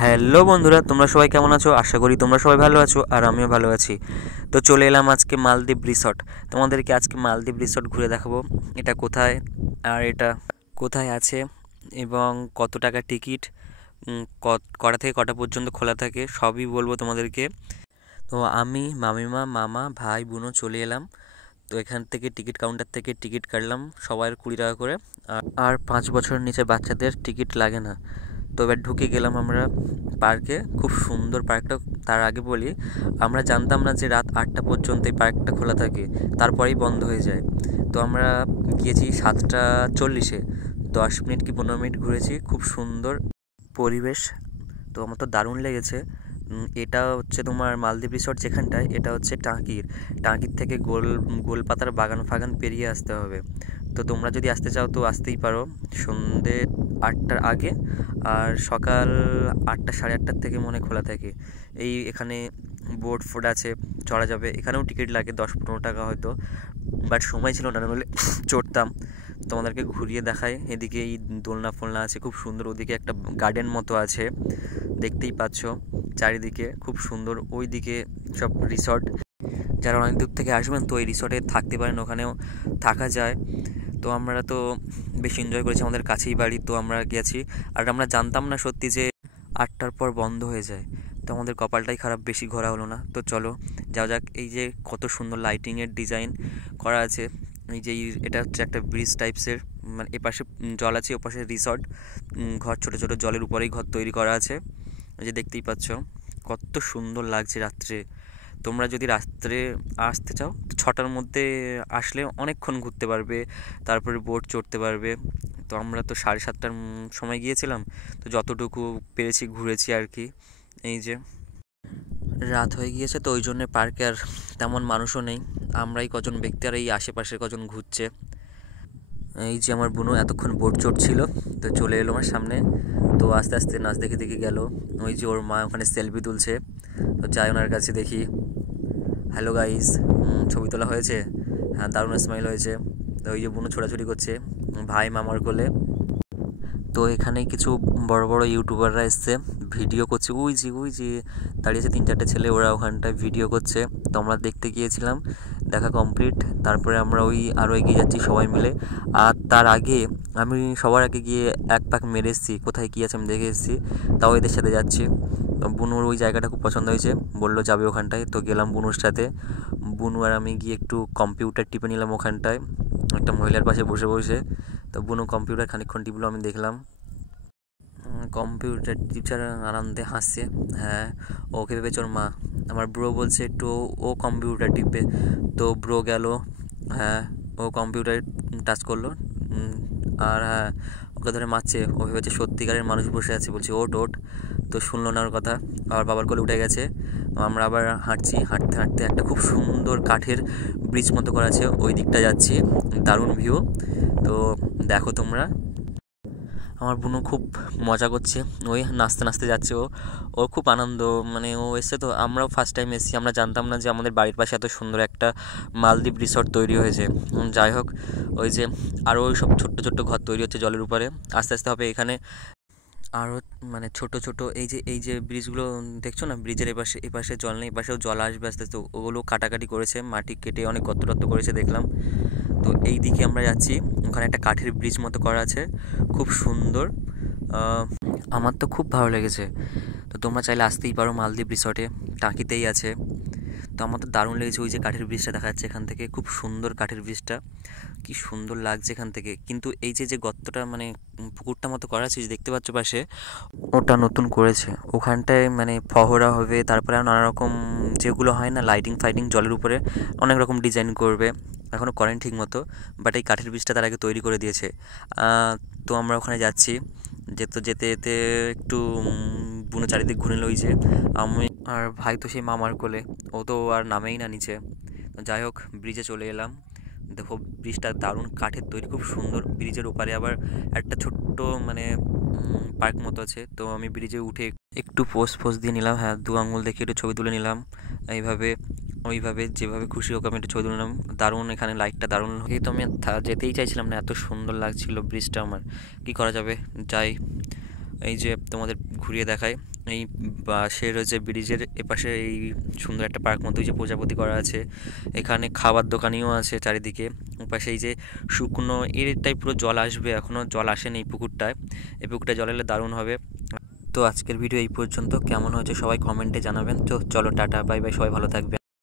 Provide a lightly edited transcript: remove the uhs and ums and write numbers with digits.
Hello বন্ধুরা, তোমরা সবাই কেমন আছো? আশা করি তোমরা সবাই ভালো আছো আর আমিও ভালো আছি। তো চলে এলাম আজকে মালদ্বীপ রিসর্ট। তোমাদেরকে আজকে মালদ্বীপ রিসর্ট ঘুরে দেখাবো এটা কোথায়, আর এটা কোথায় আছে, এবং কত টাকা টিকিট, কটা থেকে কটা পর্যন্ত খোলা থাকে, সবই বলবো তোমাদেরকে। তো আমি, মামিমা, মামা, ভাই, বোনও চলে এলাম। তো এখান থেকে টিকিট কাউন্টার থেকে টিকিট কাটলাম, সবার 20 টাকা করে। আর 5 বছরের নিচে বাচ্চাদের টিকিট লাগে না। তো এবার ঢুকে গেলাম আমরা পার্কে। খুব সুন্দর পার্কটা। তার আগে বলি, আমরা জানতাম না যে রাত 8টা পর্যন্ত এই পার্কটা খোলা থাকে, তারপরেই বন্ধ হয়ে যায়। তো আমরা গিয়েছি 7টা 40-এ, 10 মিনিট কি 15 মিনিট ঘুরেছি। খুব সুন্দর পরিবেশ, তো আমার তো দারুণ লেগেছে। এটা হচ্ছে তোমার মালদ্বীপ রিসর্ট যেখানটায়, এটা হচ্ছে টাঙ্কির থেকে গোলপাতার বাগান ফাগান পেরিয়ে আসতে হবে। তো তোমরা যদি আসতে চাও তো আসতেই পারো সন্ধে 8টার আগে, আর সকাল 8টা 8:30 থেকে মনে হয় খোলা থাকে। এখানে বোট ফোট আছে, চড়া যাবে। এখানেও টিকিট লাগে 10-15 টাকা হয়তো, বাট সময় ছিল না, নাহলে চড়তাম। তোমাদেরকে ঘুরিয়ে দেখায়। এদিকে এই দোলনা ফোলনা আছে খুব সুন্দর, ওদিকে একটা গার্ডেন মতো আছে, দেখতেই পাচ্ছ চারিদিকে খুব সুন্দর। ওইদিকে সব রিসর্ট, যারা অনেক দূর থেকে আসবেন তো এই রিসর্টে থাকতে পারেন, ওখানেও থাকা যায়। তো আমরা তো বেশ এনজয় করেছি, আমাদের কাছেই বাড়ি, তো আমরা গেছি। আর আমরা জানতাম না সত্যি যে 8টার পর বন্ধ হয়ে যায়। তো আমাদের কপালটাই খারাপ, বেশি ঘোরা হলো না। তো চলো যাওয়া যাক। এই যে কত সুন্দর লাইটিংয়ের ডিজাইন করা আছে। এই যে এটা হচ্ছে একটা ব্রিজ টাইপসের, মানে এপাশে জল আছে, ওপাশে রিসর্ট, ঘর ছোটো ছোটো জলের উপরেই ঘর তৈরি করা আছে। এই যে দেখতেই পাচ্ছ কত সুন্দর লাগছে রাত্রে। তোমরা যদি রাত্রে আসতে চাও 6টার মধ্যে আসলে অনেকক্ষণ ঘুরতে পারবে, তারপরে বোট চড়তে পারবে। তো আমরা তো 7:30টার সময় গিয়েছিলাম, তো যতটুকু পেরেছি ঘুরেছি আর কি। এই যে রাত হয়ে গিয়েছে, তো ওই জন্যে পার্কে আর তেমন মানুষও নেই, আমরাই কজন ব্যক্তি আর এই আশেপাশে কজন ঘুরছে। এই যে আমার বোনও এতক্ষণ বোট চড়ছিল, তো চলে এলো আমার সামনে। তো আস্তে আস্তে নাচ দেখে দেখে গেল। ওই যে ওর মা ওখানে সেলফি তুলছে, তো যাই ওনার কাছে দেখি। হ্যালো গাইস, ছবি তোলা হয়েছে? হ্যাঁ, দারুণ স্মাইল হয়েছে। তো ওই যে বোনও ছোটাছুটি করছে ভাই মামার কোলে। তো এখানে কিছু বড় বড় ইউটিউবাররা এসছে, ভিডিও করছে। ওই যে দাঁড়িয়েছে 3-4টে ছেলে, ওরা ওখানটায় ভিডিও করছে। তো আমরা দেখতে গিয়েছিলাম, দেখা কমপ্লিট। তারপরে আমরা আরও এগিয়ে যাচ্ছি সবাই মিলে। আর তার আগে আমি সবার আগে গিয়ে এক পাক মেরে এসেছি, কোথায় কী আছে আমি দেখে এসেছি, তাও এদের সাথে যাচ্ছি। বুনুর ওই জায়গাটা খুব পছন্দ হয়েছে, বললো যাবে ওখানটায়। তো গেলাম বুনুর সাথে। বুনু আর আমি গিয়ে একটু কম্পিউটার টিপে নিলাম ওখানটায়, একটা মহিলার পাশে বসে বসে। তো বুনু কম্পিউটার খানিকক্ষণ টিপলো, আমি দেখলাম। কম্পিউটার টিচার আনন্দে হাসছে। হ্যাঁ, ওকে ভেবেছে ওর মা। আমার ব্রো বলছে একটু ও কম্পিউটার টিপবে, তো ব্রো গেল। হ্যাঁ, ও কম্পিউটার টাচ করলো। আর হ্যাঁ, ওকে ধরে মারছে। ও ভেবেছে সত্যিকারের মানুষ বসে আছে, বলছে ওট ওট। তো শুনলো না ওর কথা, আবার বাবার কোলে উঠে গেছে। আমরা আবার হাঁটছি, হাঁটতে হাঁটতে একটা খুব সুন্দর কাঠের ব্রিজ মতো করা আছে, ওই দিকটা যাচ্ছি। দারুণ ভিউ। তো দেখো তোমরা। আমার বোনও খুব মজা করছে, ওই নাচতে নাচতে যাচ্ছে। ওর খুব আনন্দ, মানে ও এসছে। তো আমরাও ফার্স্ট টাইম এসেছি, আমরা জানতাম না যে আমাদের বাড়ির পাশে এত সুন্দর একটা মালদ্বীপ রিসর্ট তৈরি হয়েছে। যাই হোক, ওই যে আরও ওই সব ছোট্ট ছোট্ট ঘর তৈরি হচ্ছে জলের উপরে, আস্তে আস্তে হবে এখানে আরও, মানে ছোট ছোট এই যে ব্রিজগুলো দেখছো না, ব্রিজের এপাশে জল নেই, এপাশেও জল আসবে আস্তে আস্তে। ওগুলো কাটাকাটি করেছে, মাটি কেটে অনেক গর্ত টর্ত করেছে দেখলাম। তো এই দিকে আমরা যাচ্ছি, ওখানে একটা কাঠের ব্রিজ মতো করা আছে, খুব সুন্দর। আমার তো খুব ভালো লেগেছে। তো তোমরা চাইলে আসতেই পারো মালদ্বীপ রিসর্টে, টাঁকিতেই আছে। তো আমার তো দারুণ লেগেছে, ওই যে কাঠের ব্রিজটা দেখা যাচ্ছে এখান থেকে, খুব সুন্দর কাঠের ব্রিজটা, কি সুন্দর লাগছে এখান থেকে। কিন্তু এই যে যে গর্তটা, মানে পুকুরটা মতো করা আছে যে দেখতে পাচ্ছ পাশে, ওটা নতুন করেছে। ওখানটায় মানে ফহরা হবে, তারপরে আর নানা রকম যেগুলো হয় না লাইটিং ফাইটিং জলের উপরে, অনেক রকম ডিজাইন করবে। এখনও করেন ঠিক মতো, বাট এই কাঠের ব্রিজটা তার আগে তৈরি করে দিয়েছে। তো আমরা ওখানে যাচ্ছি। যেতে যেতে যেতে একটু বুনো চারিদিক ঘুরে নিল। ওই যে আমি আর ভাই তো সেই মামার কোলে, ও তো আর নামেই না নিচে। যাই হোক, ব্রিজে চলে এলাম। দেখো ব্রিজটা দারুণ কাঠের তৈরি, খুব সুন্দর। ব্রিজের ওপারে আবার একটা ছোট্ট মানে পার্ক মতো আছে। তো আমি ব্রিজে উঠে একটু পোজ দিয়ে নিলাম, হ্যাঁ 2 আঙুল দেখে একটু ছবি তুলে নিলাম। এইভাবে ওইভাবে যেভাবে খুশি হোক আমি একটু ছবি তুলে নিলাম। দারুণ, এখানে লাইটটা দারুণ। এই তো আমি যেতেই চাইছিলাম না, এত সুন্দর লাগছিল ব্রিজটা আমার। কি করা যাবে, যাই। এই যে তোমাদের ঘুরিয়ে দেখায়, এই বাঁশের যে ব্রিজের এপাশে এই সুন্দর একটা পার্ক মতো যে প্রজাপতি করা আছে, এখানে খাবার দোকানিও আছে চারিদিকে। ওপাশে এই যে শুকনো এরটাই পুরো জল আসবে, এখনও জল আসেনি এই পুকুরটায়। এই পুকুরটা জল এলে দারুণ হবে। তো আজকের ভিডিও এই পর্যন্ত, কেমন হয়েছে সবাই কমেন্টে জানাবেন। তো চলো টাটা, বাই বাই, সবাই ভালো থাকবে।